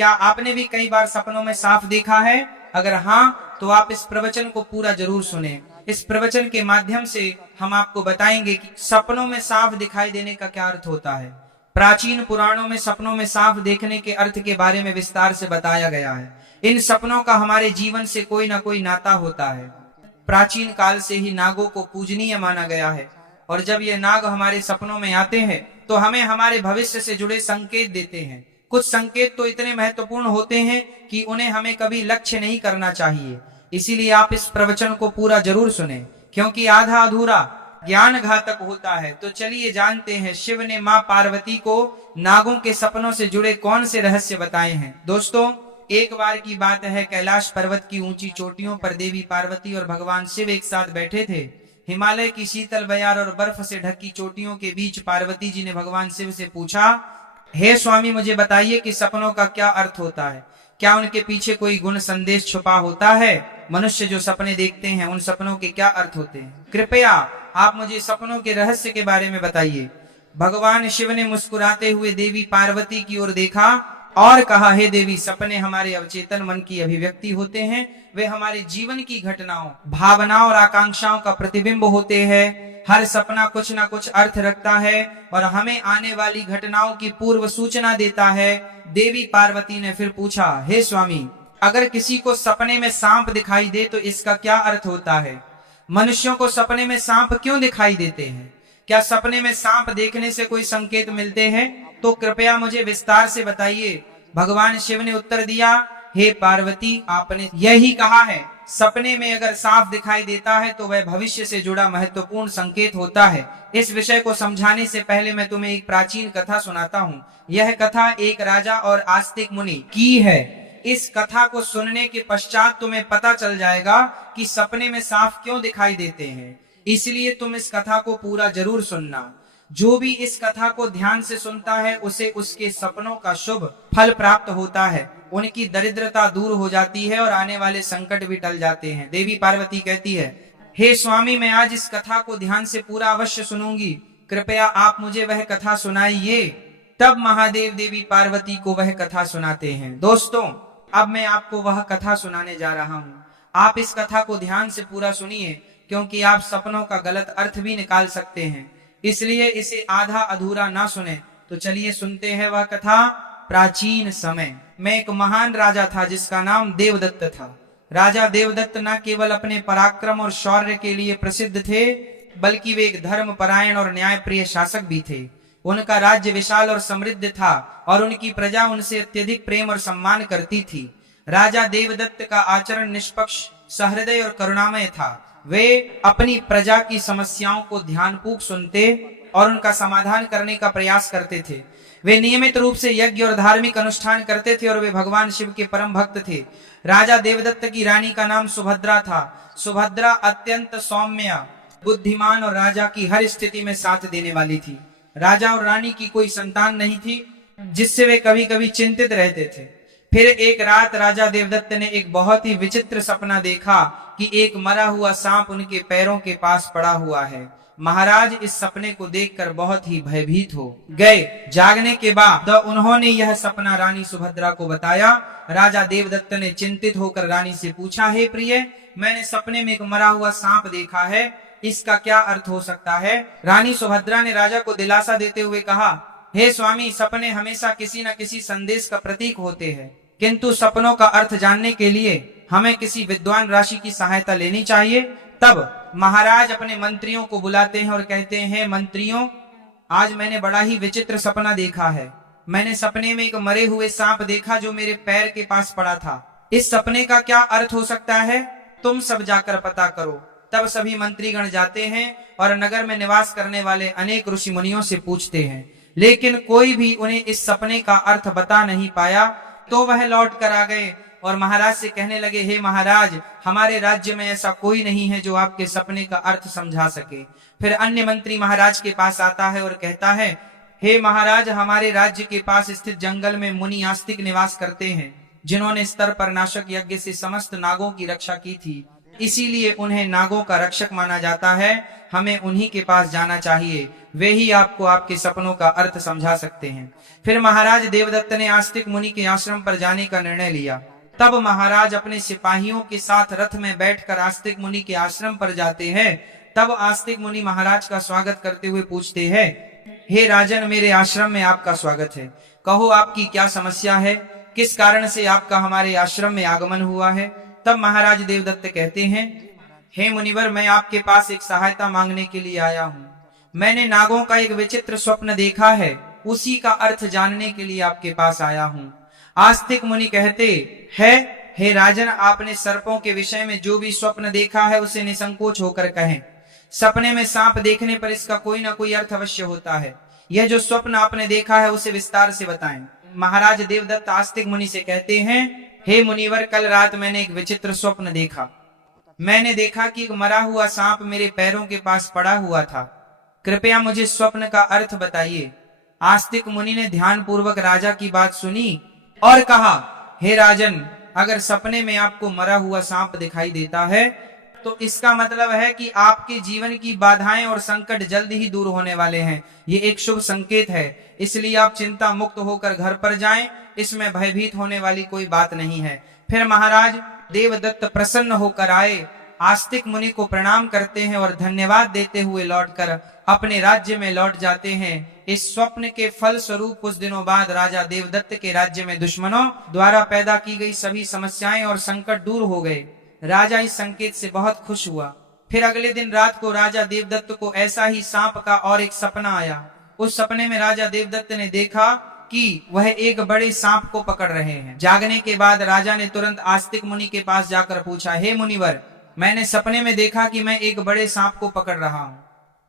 क्या आपने भी कई बार सपनों में सांप देखा है? अगर हाँ, तो आप इस प्रवचन को पूरा जरूर सुने। इस प्रवचन के माध्यम से हम आपको बताएंगे कि सपनों में सांप दिखाई देने का क्या अर्थ होता है। प्राचीन पुराणों में सपनों में सांप देखने के अर्थ के बारे में विस्तार से बताया गया है। इन सपनों का हमारे जीवन से कोई ना कोई नाता होता है। प्राचीन काल से ही नागों को पूजनीय माना गया है, और जब ये नाग हमारे सपनों में आते हैं तो हमें हमारे भविष्य से जुड़े संकेत देते हैं। कुछ संकेत तो इतने महत्वपूर्ण होते हैं कि उन्हें हमें कभी लक्ष्य नहीं करना चाहिए। इसीलिए आप इस प्रवचन को पूरा जरूर सुने, क्योंकि आधा अधूरा ज्ञान घातक होता है। तो चलिए जानते हैं शिव ने माँ पार्वती को नागों के सपनों से जुड़े कौन से रहस्य बताए हैं। दोस्तों, एक बार की बात है, कैलाश पर्वत की ऊंची चोटियों पर देवी पार्वती और भगवान शिव एक साथ बैठे थे। हिमालय की शीतल बयार और बर्फ से ढकी चोटियों के बीच पार्वती जी ने भगवान शिव से पूछा, हे स्वामी, मुझे बताइए कि सपनों का क्या अर्थ होता है? क्या उनके पीछे कोई गुण संदेश छुपा होता है? मनुष्य जो सपने देखते हैं उन सपनों के क्या अर्थ होते हैं? कृपया आप मुझे सपनों के रहस्य के बारे में बताइए। भगवान शिव ने मुस्कुराते हुए देवी पार्वती की ओर देखा और कहा, हे देवी, सपने हमारे अवचेतन मन की अभिव्यक्ति होते हैं। वे हमारे जीवन की घटनाओं, भावनाओं और आकांक्षाओं का प्रतिबिंब होते हैं। हर सपना कुछ ना कुछ अर्थ रखता है और हमें आने वाली घटनाओं की पूर्व सूचना देता है। देवी पार्वती ने फिर पूछा, हे स्वामी, अगर किसी को सपने में सांप दिखाई दे तो इसका क्या अर्थ होता है? मनुष्यों को सपने में सांप क्यों दिखाई देते हैं? क्या सपने में सांप देखने से कोई संकेत मिलते हैं? तो कृपया मुझे विस्तार से बताइए। भगवान शिव ने उत्तर दिया, हे पार्वती, आपने यही कहा है। सपने में अगर सांप दिखाई देता है तो वह भविष्य से जुड़ा महत्वपूर्ण संकेत होता है। इस विषय को समझाने से पहले मैं तुम्हें एक प्राचीन कथा सुनाता हूँ। यह कथा एक राजा और आस्तिक मुनि की है। इस कथा को सुनने के पश्चात तुम्हें पता चल जाएगा कि सपने में सांप क्यों दिखाई देते हैं। इसलिए तुम इस कथा को पूरा जरूर सुनना। जो भी इस कथा को ध्यान से सुनता है उसे उसके सपनों का शुभ फल प्राप्त होता है। उनकी दरिद्रता दूर हो जाती है और आने वाले संकट भी टल जाते हैं। देवी पार्वती कहती है, हे स्वामी, मैं आज इस कथा को ध्यान से पूरा अवश्य सुनूंगी। कृपया आप मुझे वह कथा सुनाइए। तब महादेव देवी पार्वती को वह कथा सुनाते हैं। दोस्तों, अब मैं आपको वह कथा सुनाने जा रहा हूँ। आप इस कथा को ध्यान से पूरा सुनिए, क्योंकि आप सपनों का गलत अर्थ भी निकाल सकते हैं। इसलिए इसे आधा अधूरा ना सुने। तो चलिए सुनते हैं वह कथा। प्राचीन समय में एक महान राजा था जिसका नाम देवदत्त था। राजा देवदत्त न केवल अपने पराक्रम और शौर्य के लिए प्रसिद्ध थे, बल्कि वे एक धर्मपरायण और न्यायप्रिय शासक भी थे। उनका राज्य विशाल और समृद्ध था और उनकी प्रजा उनसे अत्यधिक प्रेम और सम्मान करती थी। राजा देवदत्त का आचरण निष्पक्ष, सहृदय और करुणामय था। वे अपनी प्रजा की समस्याओं को ध्यानपूर्वक सुनते और उनका समाधान करने का प्रयास करते थे। वे नियमित रूप से यज्ञ और धार्मिक अनुष्ठान करते थे और वे भगवान शिव के परम भक्त थे। राजा देवदत्त की रानी का नाम सुभद्रा था। सुभद्रा अत्यंत सौम्य, बुद्धिमान और राजा की हर स्थिति में साथ देने वाली थी। राजा और रानी की कोई संतान नहीं थी, जिससे वे कभी कभी चिंतित रहते थे। फिर एक रात राजा देवदत्त ने एक बहुत ही विचित्र सपना देखा कि एक मरा हुआ सांप उनके पैरों के पास पड़ा हुआ है। महाराज इस सपने को देखकर बहुत ही भयभीत हो गए। जागने के बाद उन्होंने यह सपना रानी सुभद्रा को बताया। राजा देवदत्त ने चिंतित होकर रानी से पूछा, हे प्रिय, मैंने सपने में एक मरा हुआ सांप देखा है, इसका क्या अर्थ हो सकता है? रानी सुभद्रा ने राजा को दिलासा देते हुए कहा, हे स्वामी, सपने हमेशा किसी न किसी संदेश का प्रतीक होते हैं, किंतु सपनों का अर्थ जानने के लिए हमें किसी विद्वान राशि की सहायता लेनी चाहिए। तब महाराज अपने मंत्रियों को बुलाते हैं और कहते हैं, मंत्रियों, आज मैंने बड़ा ही विचित्र सपना देखा है। मैंने सपने में एक मरे हुए सांप देखा जो मेरे पैर के पास पड़ा था। इस सपने का क्या अर्थ हो सकता है? तुम सब जाकर पता करो। तब सभी मंत्रीगण जाते हैं और नगर में निवास करने वाले अनेक ऋषि मुनियों से पूछते हैं, लेकिन कोई भी उन्हें इस सपने का अर्थ बता नहीं पाया। तो वह लौट कर आ गए और महाराज से कहने लगे, हे महाराज, हमारे राज्य में ऐसा कोई नहीं है जो आपके सपने का अर्थ समझा सके। फिर अन्य मंत्री महाराज के पास आता है और कहता है, हे महाराज, हमारे राज्य के पास स्थित जंगल में मुनि आस्तिक निवास करते हैं, जिन्होंने स्तर पर नाशक यज्ञ से समस्त नागों की रक्षा की थी। इसीलिए उन्हें नागों का रक्षक माना जाता है। हमें उन्हीं के पास जाना चाहिए, वे ही आपको आपके सपनों का अर्थ समझा सकते हैं। फिर महाराज देवदत्त ने आस्तिक मुनि के आश्रम पर जाने का निर्णय लिया। तब महाराज अपने सिपाहियों के साथ रथ में बैठकर आस्तिक मुनि के आश्रम पर जाते हैं। तब आस्तिक मुनि महाराज का स्वागत करते हुए पूछते हैं, हे राजन, मेरे आश्रम में आपका स्वागत है। कहो, आपकी क्या समस्या है? किस कारण से आपका हमारे आश्रम में आगमन हुआ है? तब महाराज देवदत्त कहते हैं, हे मुनिवर, मैं आपके पास एक सहायता मांगने के लिए आया हूँ। मैंने नागों का एक विचित्र स्वप्न देखा है, उसी का अर्थ जानने के लिए आपके पास आया हूँ। आस्तिक मुनि कहते हैं, हे राजन, आपने सर्पों के विषय में जो भी स्वप्न देखा है उसे निसंकोच होकर कहें। सपने में सांप देखने पर इसका कोई ना कोई अर्थ अवश्य होता है। यह जो स्वप्न आपने देखा है उसे विस्तार से बताएं। महाराज देवदत्त आस्तिक मुनि से कहते हैं, हे मुनिवर, कल रात मैंने एक विचित्र स्वप्न देखा। मैंने देखा कि एक मरा हुआ सांप मेरे पैरों के पास पड़ा हुआ था। कृपया मुझे स्वप्न का अर्थ बताइए। आस्तिक मुनि ने ध्यान पूर्वक राजा की बात सुनी और कहा, हे राजन, अगर सपने में आपको मरा हुआ सांप दिखाई देता है तो इसका मतलब है कि आपके जीवन की बाधाएं और संकट जल्द ही दूर होने वाले हैं। ये एक शुभ संकेत है, इसलिए आप चिंता मुक्त होकर घर पर जाएं। इसमें भयभीत होने वाली कोई बात नहीं है। फिर महाराज देवदत्त प्रसन्न होकर आए, आस्तिक मुनि को प्रणाम करते हैं और धन्यवाद देते हुए लौटकर अपने राज्य में लौट जाते हैं। इस स्वप्न के फल स्वरूप कुछ दिनों बाद राजा देवदत्त के राज्य में दुश्मनों द्वारा पैदा की गई सभी समस्याएं और संकट दूर हो गए। राजा इस संकेत से बहुत खुश हुआ। फिर अगले दिन रात को राजा देवदत्त को ऐसा ही सांप का और एक सपना आया। उस सपने में राजा देवदत्त ने देखा कि वह एक बड़े सांप को पकड़ रहे हैं। जागने के बाद राजा ने तुरंत आस्तिक मुनि के पास जाकर पूछा, हे मुनिवर, मैंने सपने में देखा कि मैं एक बड़े सांप को पकड़ रहा हूँ,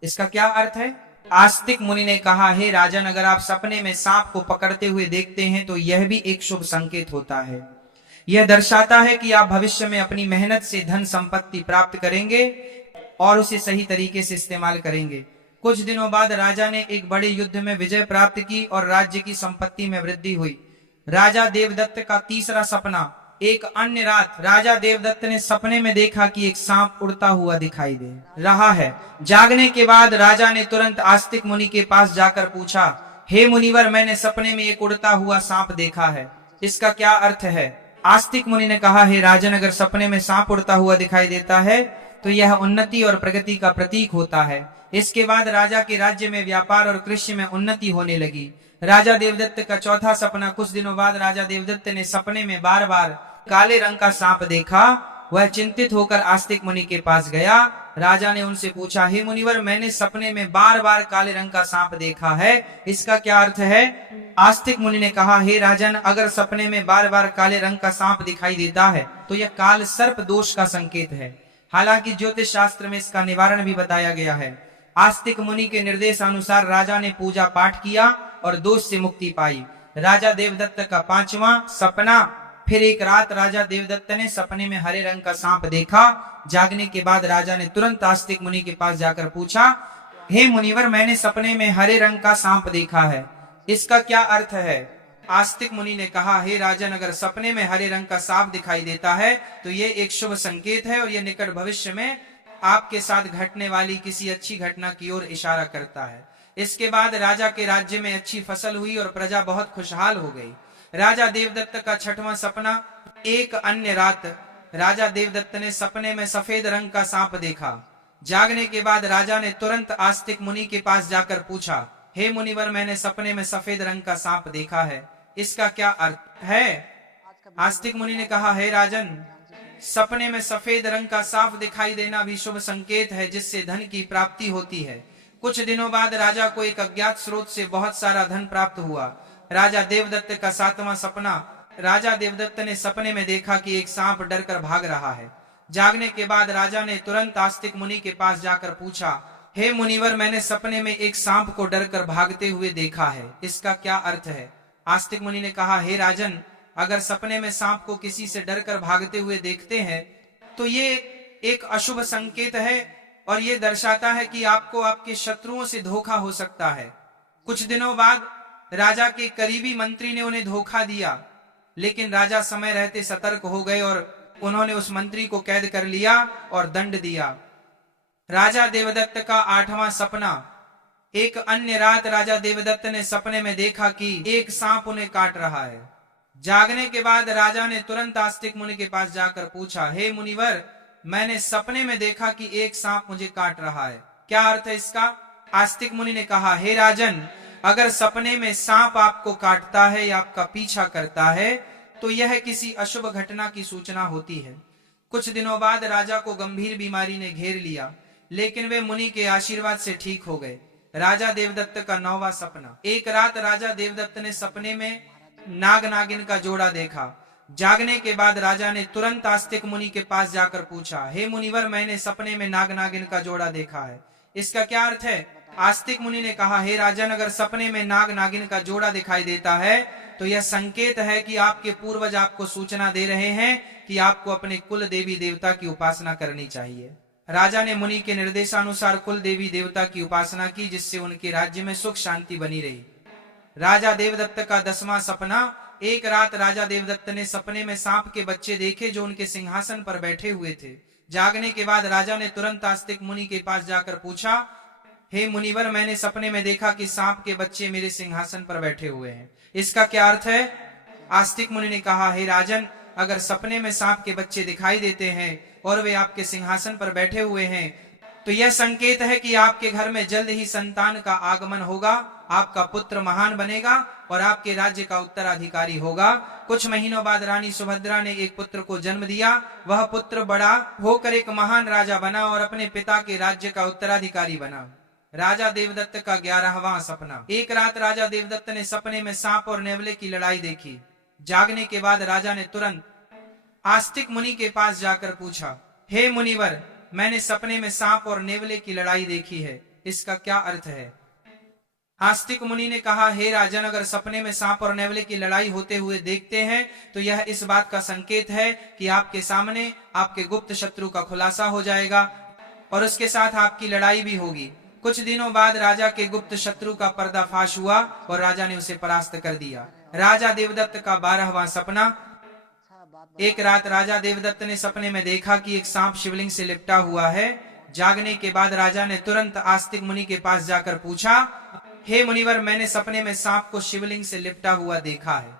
इसका क्या अर्थ है? आस्तिक मुनि ने कहा, हे राजन, अगर आप सपने में सांप को पकड़ते हुए देखते हैं तो यह भी एक शुभ संकेत होता है। यह दर्शाता है कि आप भविष्य में अपनी मेहनत से धन संपत्ति प्राप्त करेंगे और उसे सही तरीके से इस्तेमाल करेंगे। कुछ दिनों बाद राजा ने एक बड़े युद्ध में विजय प्राप्त की और राज्य की संपत्ति में वृद्धि हुई। राजा देवदत्त का तीसरा सपना। एक अन्य रात राजा देवदत्त ने सपने में देखा कि एक सांप उड़ता हुआ दिखाई दे रहा है। जागने के बाद राजा ने तुरंत आस्तिक मुनि के पास जाकर पूछा, हे मुनिवर, मैंने सपने में एक उड़ता हुआ सांप देखा है, इसका क्या अर्थ है? आस्तिक मुनि ने कहा, हे राजन, अगर सपने में सांप उड़ता हुआ दिखाई देता है तो यह उन्नति और प्रगति का प्रतीक होता है। इसके बाद राजा के राज्य में व्यापार और कृषि में उन्नति होने लगी। राजा देवदत्त का चौथा सपना। कुछ दिनों बाद राजा देवदत्त ने सपने में बार बार काले रंग का सांप देखा। वह चिंतित होकर आस्तिक मुनि के पास गया। राजा ने उनसे पूछा, हे मुनिवर, मैंने सपने में बार बार काले रंग का सांप देखा है, इसका क्या अर्थ है? आस्तिक मुनि ने कहा, हे राजन, अगर सपने में बार बार काले रंग का सांप दिखाई देता है तो यह काल सर्प दोष का संकेत है। हालांकि ज्योतिष शास्त्र में इसका निवारण भी बताया गया है। आस्तिक मुनि के निर्देशानुसार राजा ने पूजा पाठ किया और दोष से मुक्ति पाई। राजा देवदत्त का पांचवा सपना। फिर एक रात राजा देवदत्त ने सपने में हरे रंग का सांप देखा। जागने के बाद राजा ने तुरंत आस्तिक मुनि के पास जाकर पूछा, हे मुनिवर, मैंने सपने में हरे रंग का सांप देखा है, इसका क्या अर्थ है? आस्तिक मुनि ने कहा, हे राजन, अगर सपने में हरे रंग का सांप दिखाई देता है तो ये एक शुभ संकेत है और यह निकट भविष्य में आपके साथ घटने वाली किसी अच्छी घटना की ओर इशारा करता है। इसके बाद राजा के राज्य में अच्छी फसल हुई और प्रजा बहुत खुशहाल हो गई। राजा देवदत्त का छठवां सपना। एक अन्य रात राजा देवदत्त ने सपने में सफेद रंग का सांप देखा। जागने के बाद राजा ने तुरंत आस्तिक मुनि के पास जाकर पूछा, हे मुनिवर, मैंने सपने में सफेद रंग का सांप देखा है, इसका क्या अर्थ है? आस्तिक मुनि ने कहा, हे राजन, सपने में सफेद रंग का सांप दिखाई देना भी शुभ संकेत है, जिससे धन की प्राप्ति होती है। कुछ दिनों बाद राजा को एक अज्ञात स्रोत से बहुत सारा धन प्राप्त हुआ। राजा देवदत्त का सातवां सपना। राजा देवदत्त ने सपने में देखा कि एक सांप डरकर भाग रहा है। जागने के बाद राजा ने तुरंत आस्तिक मुनि के पास जाकर पूछा, हे मुनिवर, मैंने सपने में एक सांप को डरकर भागते हुए देखा है, इसका क्या अर्थ है? आस्तिक मुनि ने कहा, हे राजन, अगर सपने में सांप को किसी से डरकर भागते हुए देखते हैं तो ये एक अशुभ संकेत है और ये दर्शाता है कि आपको आपके शत्रुओं से धोखा हो सकता है। कुछ दिनों बाद राजा के करीबी मंत्री ने उन्हें धोखा दिया, लेकिन राजा समय रहते सतर्क हो गए और उन्होंने उस मंत्री को कैद कर लिया और दंड दिया। राजा देवदत्त का 8वां सपना। एक अन्य रात राजा देवदत्त ने सपने में देखा कि एक सांप उन्हें काट रहा है। जागने के बाद राजा ने तुरंत आस्तिक मुनि के पास जाकर पूछा, हे मुनिवर, मैंने सपने में देखा कि एक सांप मुझे काट रहा है, क्या अर्थ है इसका? आस्तिक मुनि ने कहा, हे राजन, अगर सपने में सांप आपको काटता है या आपका पीछा करता है तो यह किसी अशुभ घटना की सूचना होती है। कुछ दिनों बाद राजा को गंभीर बीमारी ने घेर लिया, लेकिन वे मुनि के आशीर्वाद से ठीक हो गए। राजा देवदत्त का 9वां सपना। एक रात राजा देवदत्त ने सपने में नाग नागिन का जोड़ा देखा। जागने के बाद राजा ने तुरंत आस्तिक मुनि के पास जाकर पूछा, हे मुनिवर, मैंने सपने में नाग नागिन का जोड़ा देखा है, इसका क्या अर्थ है? आस्तिक मुनि ने कहा, हे राजन, अगर सपने में नाग नागिन का जोड़ा दिखाई देता है तो यह संकेत है कि आपके पूर्वज आपको सूचना दे रहे हैं कि आपको अपने कुल देवी देवता की उपासना करनी चाहिए। राजा ने मुनि के निर्देशानुसार कुल देवी देवता की उपासना की, जिससे उनके राज्य में सुख शांति बनी रही। राजा देवदत्त का 10वां सपना। एक रात राजा देवदत्त ने सपने में सांप के बच्चे देखे जो उनके सिंहासन पर बैठे हुए थे। जागने के बाद राजा ने तुरंत आस्तिक मुनि के पास जाकर पूछा, हे मुनिवर, मैंने सपने में देखा कि सांप के बच्चे मेरे सिंहासन पर बैठे हुए हैं, इसका क्या अर्थ है? आस्तिक मुनि ने कहा, हे राजन, अगर सपने में सांप के बच्चे दिखाई देते हैं और वे आपके सिंहासन पर बैठे हुए हैं तो यह संकेत है कि आपके घर में जल्द ही संतान का आगमन होगा, आपका पुत्र महान बनेगा और आपके राज्य का उत्तराधिकारी होगा। कुछ महीनों बाद रानी सुभद्रा ने एक पुत्र को जन्म दिया। वह पुत्र बड़ा होकर एक महान राजा बना और अपने पिता के राज्य का उत्तराधिकारी बना। राजा देवदत्त का 11वां सपना। एक रात राजा देवदत्त ने सपने में सांप और नेवले की लड़ाई देखी। जागने के बाद राजा ने तुरंत आस्तिक मुनि के पास जाकर पूछा, हे मुनिवर, मैंने सपने में सांप और नेवले की लड़ाई देखी है, इसका क्या अर्थ है? आस्तिक मुनि ने कहा, हे राजन, अगर सपने में सांप और नेवले की लड़ाई होते हुए देखते हैं तो यह इस बात का संकेत है कि आपके सामने आपके गुप्त शत्रु का खुलासा हो जाएगा और उसके साथ आपकी लड़ाई भी होगी। कुछ दिनों बाद राजा के गुप्त शत्रु का पर्दाफाश हुआ और राजा ने उसे परास्त कर दिया। राजा देवदत्त का 12वां सपना। एक रात राजा देवदत्त ने सपने में देखा कि एक सांप शिवलिंग से लिपटा हुआ है। जागने के बाद राजा ने तुरंत आस्तिक मुनि के पास जाकर पूछा, हे मुनिवर, मैंने सपने में सांप को शिवलिंग से लिपटा हुआ देखा है,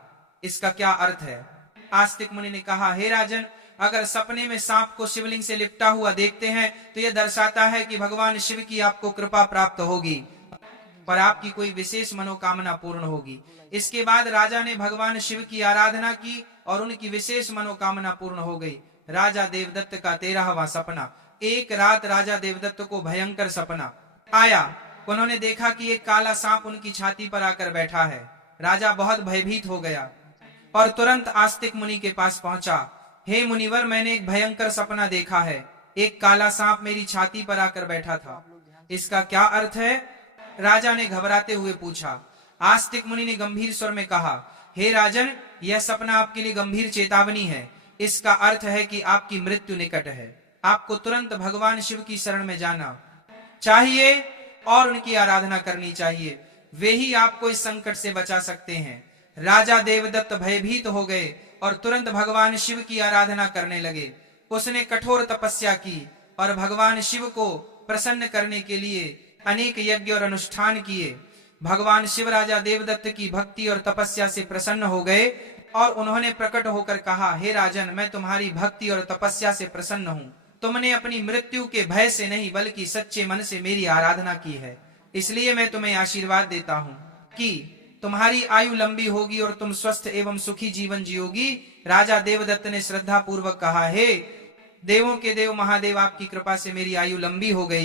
इसका क्या अर्थ है? आस्तिक मुनि ने कहा, हे राजन, अगर सपने में सांप को शिवलिंग से लिपटा हुआ देखते हैं तो यह दर्शाता है कि भगवान शिव की आपको कृपा प्राप्त होगी पर आपकी कोई विशेष मनोकामना पूर्ण होगी। इसके बाद राजा ने भगवान शिव की आराधना की और उनकी विशेष मनोकामना पूर्ण हो गई। राजा देवदत्त का 13वां सपना। एक रात राजा देवदत्त को भयंकर सपना आया। उन्होंने देखा कि एक काला सांप उनकी छाती पर आकर बैठा है। राजा बहुत भयभीत हो गया और तुरंत आस्तिक मुनि के पास पहुंचा। हे मुनिवर, मैंने एक भयंकर सपना देखा है, एक काला सांप मेरी छाती पर आकर बैठा था, इसका क्या अर्थ है? राजा ने घबराते हुए पूछा। आस्तिक मुनि ने गंभीर स्वर में कहा, हे राजन, यह सपना आपके लिए गंभीर चेतावनी है। इसका अर्थ है कि आपकी मृत्यु निकट है। आपको तुरंत भगवान शिव की शरण में जाना चाहिए और उनकी आराधना करनी चाहिए, वे ही आपको इस संकट से बचा सकते हैं। राजा देवदत्त भयभीत हो गए और तुरंत भगवान शिव की आराधना करने लगे। उसने कठोर तपस्या की और भगवान शिव को प्रसन्न करने के लिए अनेक यज्ञ और अनुष्ठान किए। भगवान शिव राजा देवदत्त की भक्ति और तपस्या से प्रसन्न हो गए और उन्होंने प्रकट होकर कहा, हे राजन, मैं तुम्हारी भक्ति और तपस्या से प्रसन्न हूँ। तुमने अपनी मृत्यु के भय से नहीं बल्कि सच्चे मन से मेरी आराधना की है, इसलिए मैं तुम्हें आशीर्वाद देता हूँ कि तुम्हारी आयु लंबी होगी और तुम स्वस्थ एवं सुखी जीवन जियोगी। राजा देवदत्त ने श्रद्धा पूर्वक कहा, हे देवों के देव महादेव, आपकी कृपा से मेरी आयु लंबी हो गई।